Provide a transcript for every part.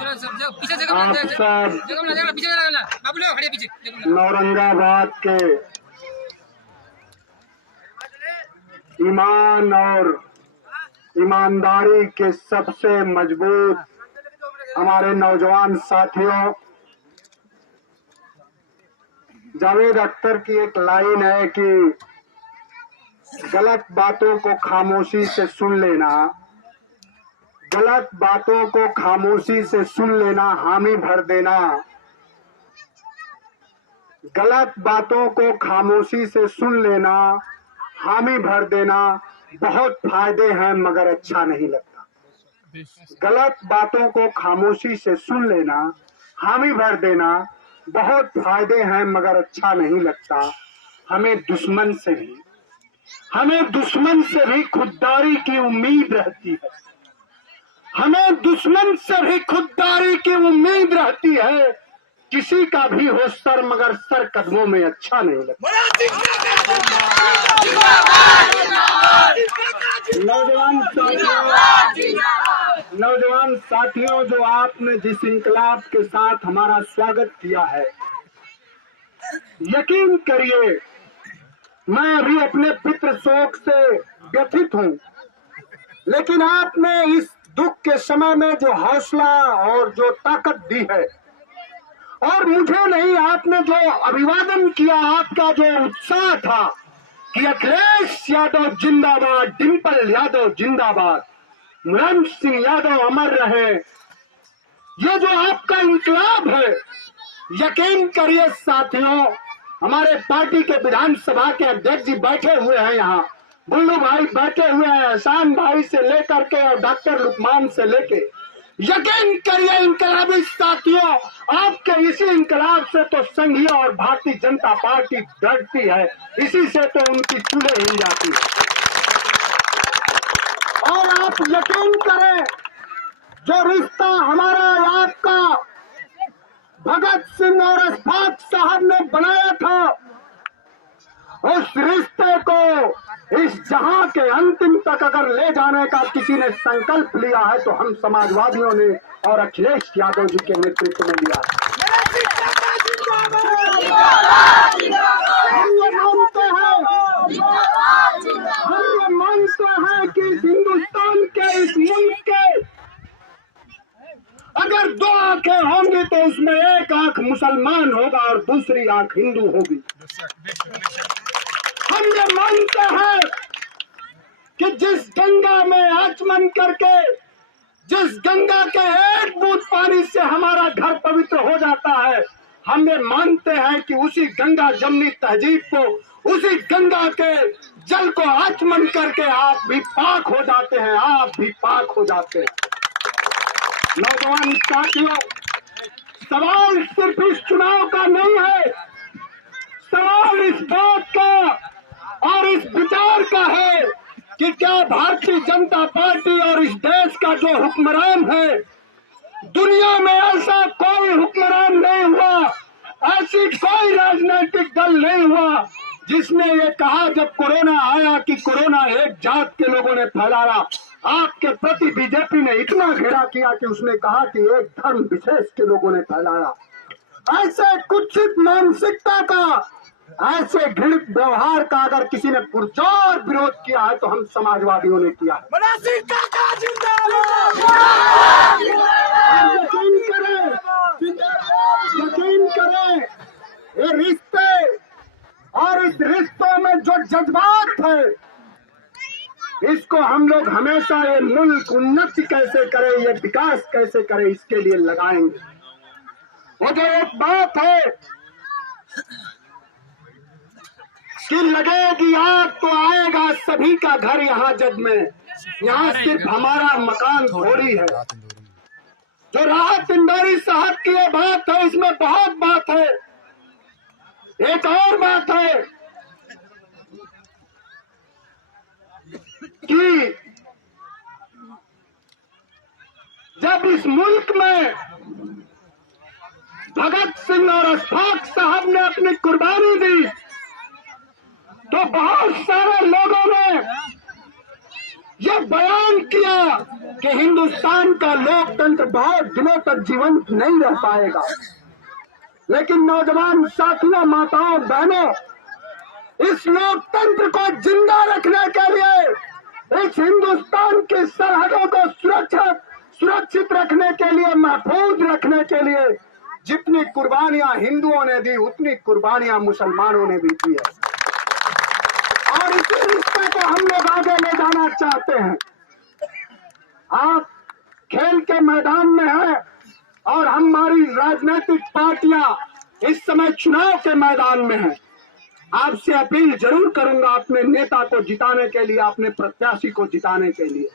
आप सब औरंगाबाद के ईमान और ईमानदारी के सबसे मजबूत हमारे नौजवान साथियों, जावेद अख्तर की एक लाइन है कि गलत बातों को खामोशी से सुन लेना, गलत बातों को खामोशी से सुन लेना, हामी भर देना। गलत बातों को खामोशी से सुन लेना, हामी भर देना, बहुत फायदे हैं मगर अच्छा नहीं लगता। गलत बातों को खामोशी से सुन लेना, हामी भर देना, बहुत फायदे हैं मगर अच्छा नहीं लगता। हमें दुश्मन से भी खुददारी की उम्मीद रहती है। हमें दुश्मन से भी खुददारी की उम्मीद रहती है। किसी का भी हो सर मगर सर कदमों में अच्छा नहीं लगता। नौजवान साथियों, जो आपने जिस इंकलाब के साथ हमारा स्वागत किया है, यकीन करिए मैं अभी अपने पितृ शोक से व्यथित हूँ, लेकिन आपने इस दुख के समय में जो हौसला और जो ताकत दी है, और मुझे नहीं, आपने जो अभिवादन किया, आपका जो उत्साह था कि अखिलेश यादव जिंदाबाद, डिंपल यादव जिंदाबाद, मुलायम सिंह यादव अमर रहे, ये जो आपका इंकलाब है, यकीन करिए साथियों, हमारे पार्टी के विधानसभा के अध्यक्ष जी बैठे हुए हैं यहाँ, बुल्लू भाई बैठे हुए हैं, एहसान भाई से लेकर के और डॉक्टर लुकमान से लेके, यकीन करिए इंकलाबी साथियों, आपके इसी इंकलाब से तो संघीय और भारतीय जनता पार्टी डरती है, इसी से तो उनकी चूल्हे हिल जाती है। और आप यकीन करें, जो रिश्ता हमारा आपका भगत सिंह और अशफाक साहब ने बनाया था, उस रिश्ते को इस जहां के अंतिम तक अगर ले जाने का किसी ने संकल्प लिया है तो हम समाजवादियों ने और अखिलेश यादव जी के नेतृत्व में लिया है। हम ये मानते हैं कि हिंदुस्तान के इस मुल्क के अगर दो आंखें होंगी तो उसमें एक आंख मुसलमान होगा और दूसरी आंख हिंदू होगी। हम ये मानते हैं कि जिस गंगा में आचमन करके, जिस गंगा के एक बूंद पानी से हमारा घर पवित्र हो जाता है, हम ये मानते हैं कि उसी गंगा जमनी तहजीब को, उसी गंगा के जल को आचमन करके आप भी पाक हो जाते हैं, आप भी पाक हो जाते हैं। नौजवान साथियों, सवाल सिर्फ इस चुनाव का नहीं है, सवाल इस बात का और इस विचार का है कि क्या भारतीय जनता पार्टी और इस देश का जो हुक्मरान है, दुनिया में ऐसा कोई हुक्मरान नहीं हुआ, ऐसी कोई राजनीतिक दल नहीं हुआ जिसने ये कहा जब कोरोना आया कि कोरोना एक जात के लोगों ने फैलाया। आपके प्रति बीजेपी ने इतना घेरा किया कि उसने कहा कि एक धर्म विशेष के लोगों ने फैलाया। ऐसे कुत्सित मानसिकता का, ऐसे घृणित व्यवहार का अगर किसी ने पुरजोर विरोध किया है तो हम समाजवादियों ने किया है। यकीन करें, ये रिश्ते और इस रिश्तों में जो जज्बात है, इसको हम लोग हमेशा ये मुल्क उन्नति कैसे करे, ये विकास कैसे करे, इसके लिए लगाएंगे। वो जो एक बात है कि लगेगी आग तो आएगा सभी का घर यहाँ जग में, यहाँ सिर्फ हमारा मकान थोड़ी है। जो राहत इंदौरी साहब की ये बात है, इसमें बहुत बात है। एक और बात है कि जब इस मुल्क में भगत सिंह और अशफाक साहब ने अपनी कुर्बानी दी तो बहुत सारे लोगों ने ये बयान किया कि हिंदुस्तान का लोकतंत्र बहुत दिनों तक जीवंत नहीं रह पाएगा। लेकिन नौजवान साथियों, माताओं, बहनों, इस लोकतंत्र को जिंदा रखने के लिए, इस हिंदुस्तान की सरहदों को सुरक्षित रखने के लिए, महफूज रखने के लिए जितनी कुर्बानियां हिंदुओं ने दी, उतनी कुर्बानियां मुसलमानों ने भी दी है। और इसी रिश्ते को हम लोग आगे ले जाना चाहते हैं। आप खेल के मैदान में हैं और हमारी राजनीतिक पार्टियां इस समय चुनाव के मैदान में हैं। आपसे अपील जरूर करूंगा अपने नेता को जिताने के लिए, अपने प्रत्याशी को जिताने के लिए,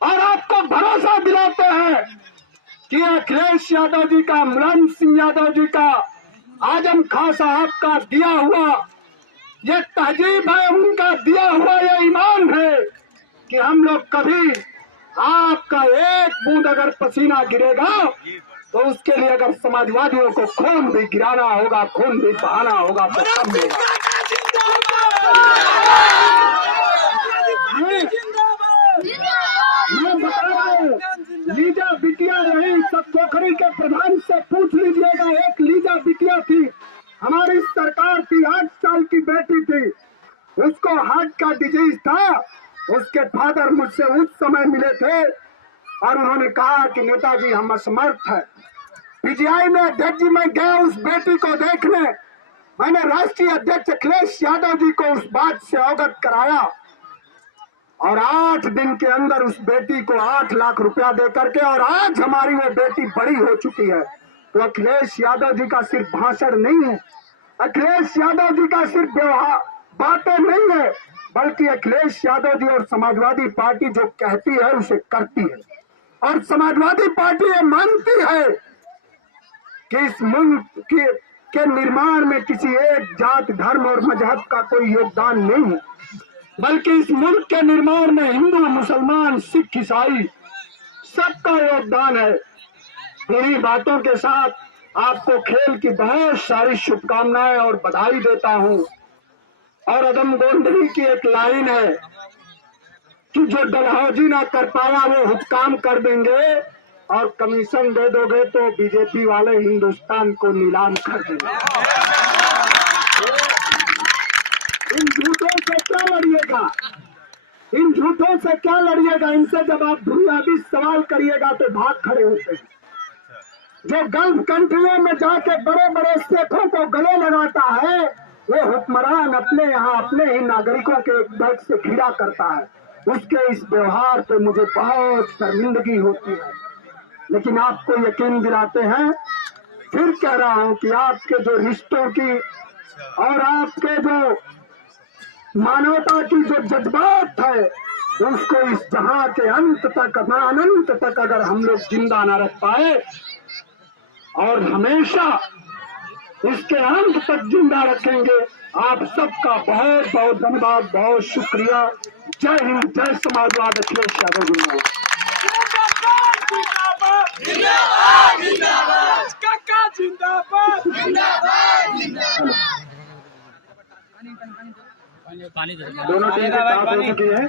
और आपको भरोसा दिलाते हैं कि अखिलेश यादव जी का, मुलायम सिंह यादव जी का, आजम खान साहब का दिया हुआ ये तहजीब है, उनका दिया हुआ ये ईमान है कि हम लोग कभी आपका एक बूंद अगर पसीना गिरेगा तो उसके लिए अगर समाजवादियों को खून भी गिराना होगा, खून भी बहाना होगा तो सब होगा। मैं बता रहा हूँ, लीजा बिटिया रही, सब पोखरी के प्रधान से पूछ लीजिएगा। एक लीजा बिटिया थी, हमारी सरकार थी, 8 साल की बेटी थी, उसको हार्ट का डिजीज था। उसके फादर मुझसे उस समय मिले थे और उन्होंने कहा कि नेताजी हम असमर्थ हैं। पीजीआई में अध्यक्ष जी मैं गया उस बेटी को देखने, मैंने राष्ट्रीय अध्यक्ष अखिलेश यादव जी को उस बात से अवगत कराया और 8 दिन के अंदर उस बेटी को 8 लाख रुपया दे करके, और आज हमारी वो बेटी बड़ी हो चुकी है। तो अखिलेश यादव जी का सिर्फ भाषण नहीं है, अखिलेश यादव जी का सिर्फ व्यवहार बातें नहीं है, बल्कि अखिलेश यादव जी और समाजवादी पार्टी जो कहती है उसे करती है। और समाजवादी पार्टी ये मानती है कि इस मुल्क के निर्माण में किसी एक जात, धर्म और मजहब का कोई योगदान नहीं है, बल्कि इस मुल्क के निर्माण में हिंदू, मुसलमान, सिख, ईसाई सबका योगदान है। इन्हीं बातों के साथ आपको खेल की बहुत सारी शुभकामनाएं और बधाई देता हूं। और अदम गोंधली की एक लाइन है कि जो डलहौजी ना कर पाया वो हुक्काम कर देंगे, और कमीशन दे दोगे तो बीजेपी वाले हिंदुस्तान को नीलाम कर देंगे। इन झूठों से क्या लड़िएगा, इन झूठों से क्या लड़िएगा? इनसे जब आप बुनियादी सवाल करिएगा तो भाग खड़े होते हैं। जो गल्फ कंट्रियों में जाके बड़े बड़े शेखों को गले लगाता है, वो हुक्मरान अपने यहाँ अपने ही नागरिकों के एक दर्द से घृणा करता है। उसके इस व्यवहार पे मुझे बहुत शर्मिंदगी होती है। लेकिन आपको यकीन दिलाते हैं, फिर कह रहा हूं कि आपके जो रिश्तों की और आपके जो मानवता की जो जज्बात है, उसको इस जहां के अंत तक, अनंत तक अगर हम लोग जिंदा न रख पाए और हमेशा इसके अंत तक जिंदा रखेंगे। आप सबका बहुत बहुत धन्यवाद, बहुत शुक्रिया। जय हिंद, जय समाजवाद, अखिलेश यादव जिंदाबाद। पानी दोनों टीम की है।